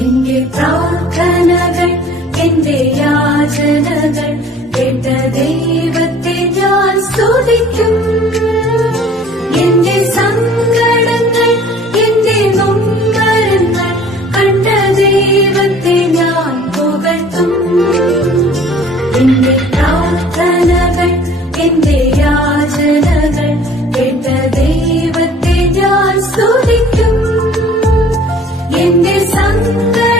എന്റെ പ്രാർത്ഥനകൾ എന്റെ യാചനകൾ കേട്ട ദൈവത്തെ ഞാൻ സ്തുതിക്കും. എന്റെ സങ്കടങ്ങൾ എന്റെ നൊമ്പരങ്ങൾ കണ്ട ദൈവത്തെ ഞാൻ പുകഴ്ത്തും. എന്റെ പ്രാർത്ഥനകൾ എന്റെ യാചനകൾ കേട്ട ദൈവത്തെ ഞാൻ സ്തുതിക്കും. എന്റെ സങ്കടങ്ങൾ